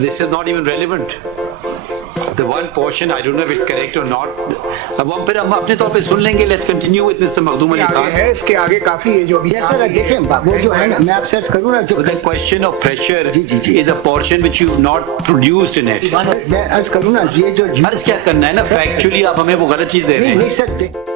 This is not even relevant. The one portion, I don't know if it's correct or not. अब हम फिर अपने तौर पे सुन लेंगे. Let's continue with Mr. Makhdoom Ali Khan. है इसके आगे काफी है जो भी है सर. देखें वो जो है ना, मैं आप सर्च करूँ ना जो the question of pressure is a portion which you've not produced in it. मैं अर्ज करूँ ना ये जो अर्ज क्या करना है ना, factually आप हमें वो गलत चीज दे रहे हैं. नहीं सर.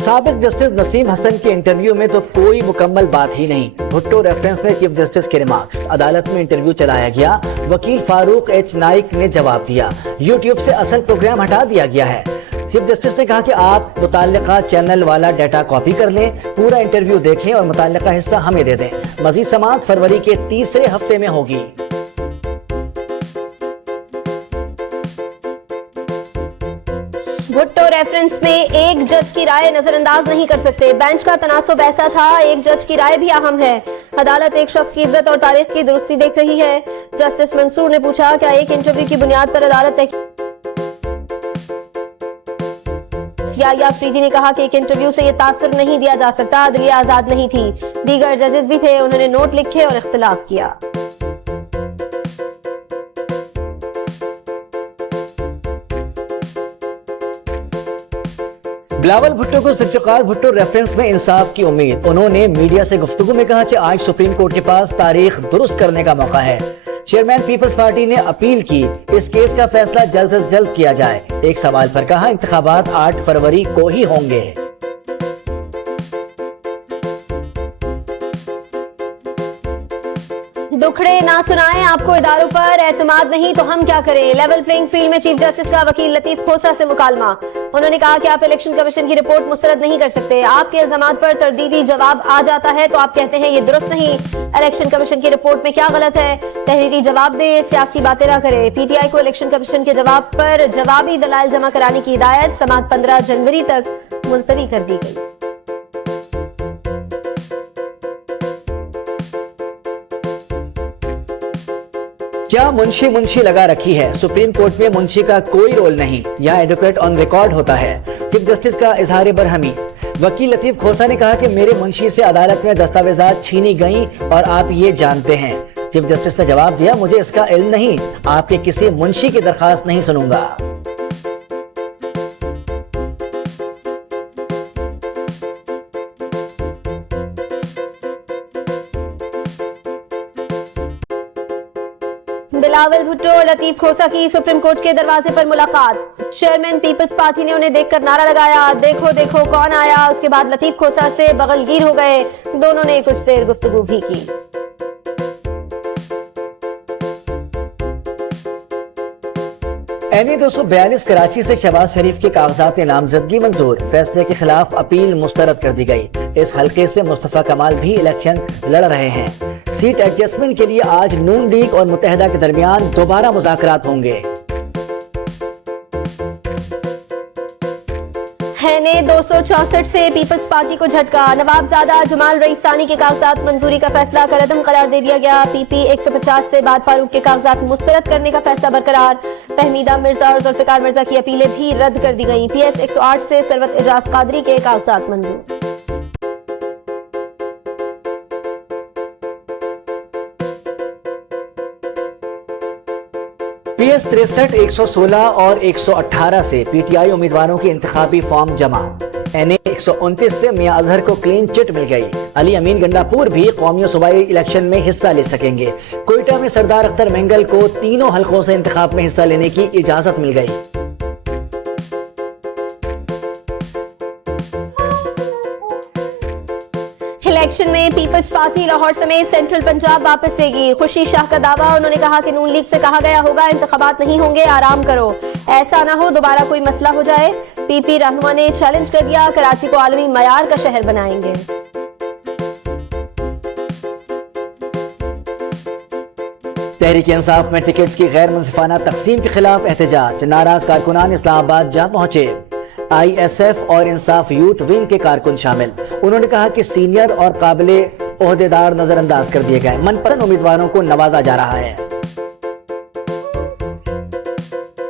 साबिक जस्टिस नसीम हसन के इंटरव्यू में तो कोई मुकम्मल बात ही नहीं. भुट्टो रेफरेंस में चीफ जस्टिस के रिमार्क्स. अदालत में इंटरव्यू चलाया गया. वकील फारूक एच नाइक ने जवाब दिया. यूट्यूब से असल प्रोग्राम हटा दिया गया है. चीफ जस्टिस ने कहा कि आप मुताल्लिका चैनल वाला डाटा कॉपी कर लें, पूरा इंटरव्यू देखें और मुताल्लिका हिस्सा हमें दे दें. मजीद समाअत फरवरी के तीसरे हफ्ते में होगी. भुट्टो रेफरेंस में एक जज की राय नजरअंदाज नहीं कर सकते. बेंच का तनासुब ऐसा था, एक जज की राय भी अहम है. अदालत एक शख्स की इज्जत और तारीख की दुरुस्ती देख रही है. जस्टिस मंसूर ने पूछा, क्या एक इंटरव्यू की बुनियाद पर अदालत या अफरीदी ने कहा कि एक इंटरव्यू से यह तासुर नहीं दिया जा सकता. अदलिया आजाद नहीं थी. दीगर जजेस भी थे, उन्होंने नोट लिखे और इख्तिलाफ किया. बिलावल भुट्टो को जुल्फिकार भुट्टो रेफरेंस में इंसाफ की उम्मीद. उन्होंने मीडिया से गुफ्तगू में कहा कि आज सुप्रीम कोर्ट के पास तारीख दुरुस्त करने का मौका है. चेयरमैन पीपल्स पार्टी ने अपील की इस केस का फैसला जल्द से जल्द किया जाए. एक सवाल पर कहा, इंतखाबात 8 फरवरी को ही होंगे. दुखड़े ना सुनाएं, आपको इदारों पर एतमाद नहीं तो हम क्या करें. लेवल प्लेइंग फील्ड में चीफ जस्टिस का वकील लतीफ खोसा से मुकालमा. उन्होंने कहा कि आप इलेक्शन कमीशन की रिपोर्ट मुस्तरद नहीं कर सकते. आपके इल्जामात पर तरदीदी जवाब आ जाता है तो आप कहते हैं ये दुरुस्त नहीं. इलेक्शन कमीशन की रिपोर्ट में क्या गलत है? तहरीरी जवाब दे, सियासी बातें ना करे. पीटीआई को इलेक्शन कमीशन के जवाब पर जवाबी दलाइल जमा कराने की हिदायत. समाअत 15 जनवरी तक मुलतवी कर दी गई. क्या मुंशी मुंशी लगा रखी है? सुप्रीम कोर्ट में मुंशी का कोई रोल नहीं. यहाँ एडवोकेट ऑन रिकॉर्ड होता है. चीफ जस्टिस का इजहार बरहमी. वकील लतीफ खोसा ने कहा कि मेरे मुंशी से अदालत में दस्तावेजात छीनी गईं और आप ये जानते हैं. चीफ जस्टिस ने जवाब दिया, मुझे इसका इल्म नहीं. आपके किसी मुंशी की दरखास्त नहीं सुनूंगा. बिलावल भुट्टो और लतीफ खोसा की सुप्रीम कोर्ट के दरवाजे पर मुलाकात. चेयरमैन पीपल्स पार्टी ने उन्हें देखकर नारा लगाया, देखो देखो कौन आया. उसके बाद लतीफ खोसा से बगलगीर हो गए. दोनों ने कुछ देर गुफ्तगू भी की. एनी 242 कराची से शहबाज शरीफ के कागजात नामजदगी मंजूर. फैसले के खिलाफ अपील मुस्तरद कर दी गई. इस हल्के से मुस्तफा कमाल भी इलेक्शन लड़ रहे हैं. सीट एडजस्टमेंट के लिए आज नून लीग और मुत्तहिदा के दरमियान दोबारा मुज़ाकरात होंगे. हैने 264 से पीपल्स पार्टी को झटका. नवाबजादा जमाल रईसानी के कागजात मंजूरी का फैसला कलअदम करार दे दिया गया. पीपी 150 से बाद फारूक के कागजात मुस्तरद करने का फैसला बरकरार. फहमीदा मिर्जा और जुल्फिकार मिर्जा की अपीलें भी रद्द कर दी गई. PS 108 से सरवत एजाज कादरी के कागजात मंजूर. PS 63, 116 और 118 से PTI उम्मीदवारों के इंतखाबी फॉर्म जमा. NA 129 से मियां अजहर को क्लीन चिट मिल गई. अली अमीन गंडापुर भी कौमी सूबाई इलेक्शन में हिस्सा ले सकेंगे. कोयटा में सरदार अख्तर मेंगल को तीनों हलकों से इंतखाब में हिस्सा लेने की इजाजत मिल गई. इलेक्शन में पीपल्स पार्टी लाहौर समेत सेंट्रल पंजाब वापस लेगी. खुशी शाह का दावा. उन्होंने कहा कि नून लीग से कहा गया होगा इंतखाबात नहीं होंगे, आराम करो. ऐसा ना हो दोबारा कोई मसला हो जाए. PP रहनुमा ने चैलेंज कर दिया, कराची को आलमी मयार का शहर बनाएंगे. तहरीक इंसाफ में टिकट्स की गैर मुनसिफाना तकसीम के खिलाफ एहतजाज. नाराज कारकुनान इस्लामाबाद जा पहुंचे. ISF और इंसाफ यूथ विंग के कारकुन शामिल. उन्होंने कहा कि सीनियर और काबिले ओहदेदार नजरअंदाज कर दिए गए. मनपसंद उम्मीदवारों को नवाजा जा रहा है.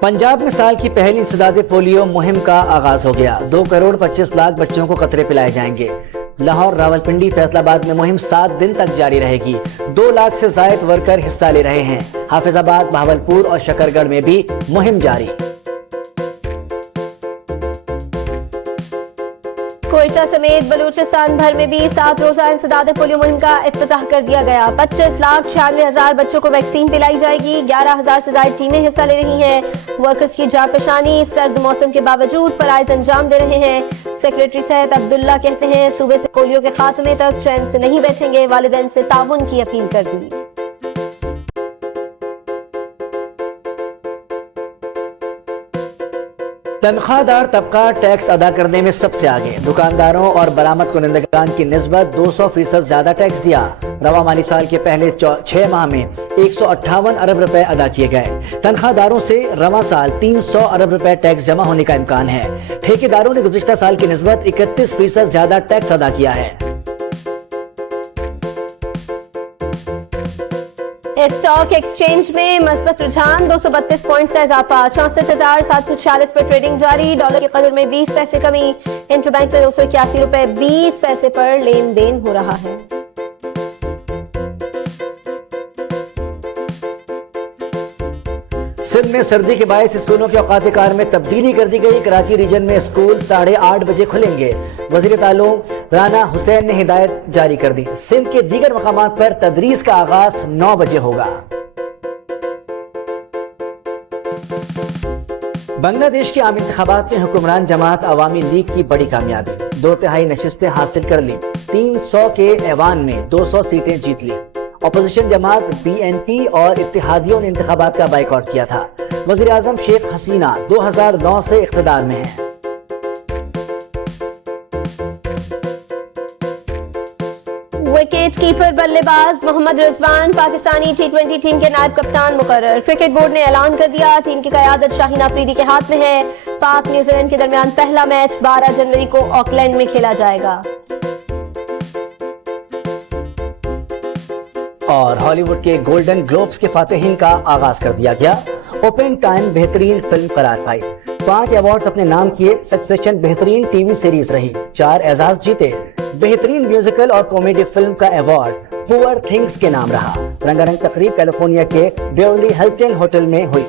पंजाब में साल की पहली इंसदादे पोलियो मुहिम का आगाज हो गया। 2 करोड़ 25 लाख बच्चों को कतरे पिलाए जाएंगे। लाहौर, रावलपिंडी, फैसलाबाद में मुहिम 7 दिन तक जारी रहेगी। 2 लाख से जायद वर्कर हिस्सा ले रहे हैं। हाफिजाबाद, बहावलपुर और शकरगढ़ में भी मुहिम जारी। कोयटा समेत बलूचिस्तान भर में भी 7 रोजा इंसदादे पोलियो मुहिम का इफ्तिताह कर दिया गया। 25,96,000 बच्चों को वैक्सीन पिलाई जाएगी। 11,000 से ज्यादा टीमें हिस्सा ले रही हैं। वर्कर्स की जापशानी सर्द मौसम के बावजूद फराइज अंजाम दे रहे हैं। सेक्रेटरी सैयद अब्दुल्ला कहते हैं सूबे से पोलियो के खात्मे तक चैन से नहीं बैठेंगे। वालिदैन से ताउन की अपील कर दी। तनख्वाहदार तबका टैक्स अदा करने में सबसे आगे। दुकानदारों और बरामद कुनंदगान की निस्बत 200% ज्यादा टैक्स दिया। रवा माली साल के पहले 6 माह में 158 अरब रुपए अदा किए गए। तनख्वाहदारों से रवा साल 300 अरब रुपए टैक्स जमा होने का इम्कान है। ठेकेदारों ने गुज़िश्ता साल की निस्बत 31% ज्यादा टैक्स अदा किया है। स्टॉक एक्सचेंज में मस्बत रुझान, 232 पॉइंट्स का इजाफा। 64,746 पर ट्रेडिंग जारी। डॉलर की कदर में 20 पैसे कमी। इंटरबैंक में 281 रुपए 20 पैसे पर लेन देन हो रहा है। सिंध में सर्दी के बायस स्कूलों के औकात कार में तब्दीली कर दी गई। कराची रीजन में स्कूल 8:30 बजे खुलेंगे। वजीर तालुम राना हुसैन ने हिदायत जारी कर दी। सिंध के दीगर मकामात पर तदरीस का आगाज 9 बजे होगा। बांग्लादेश के आम इंतखाबात में हुक्मरान जमात अवामी लीग की बड़ी कामयाबी। 2/3 नशिस्तें हासिल कर ली। 300 के ऐवान में 200 सीटें जीत ली। अपोजिशन जमात BNP और इत्तेहादियों ने इंतखाबात का बाइकआउट किया था। वज़ीर आज़म शेख हसीना 2009 से इख्तिदार में हैं। विकेट कीपर बल्लेबाज मोहम्मद रिजवान पाकिस्तानी T20 टीम के नायब कप्तान मुकर्रर। क्रिकेट बोर्ड ने ऐलान कर दिया टीम की क़यादत शाहीन अफरीदी के हाथ में है। पाक न्यूजीलैंड के दरमियान पहला मैच 12 जनवरी को ऑकलैंड में खेला जाएगा। और हॉलीवुड के गोल्डन ग्लोब्स के फातिहीन का आगाज कर दिया गया। ओपन टाइम बेहतरीन फिल्म करार पाई। 5 अवार्ड्स अपने नाम किए। सक्सेशन बेहतरीन टीवी सीरीज रही। 4 एजाज जीते। बेहतरीन म्यूजिकल और कॉमेडी फिल्म का अवार्ड पुअर थिंग्स के नाम रहा। रंगारंग तकरीब कैलिफोर्निया के बेवर्ली हिल्टन होटल में हुई।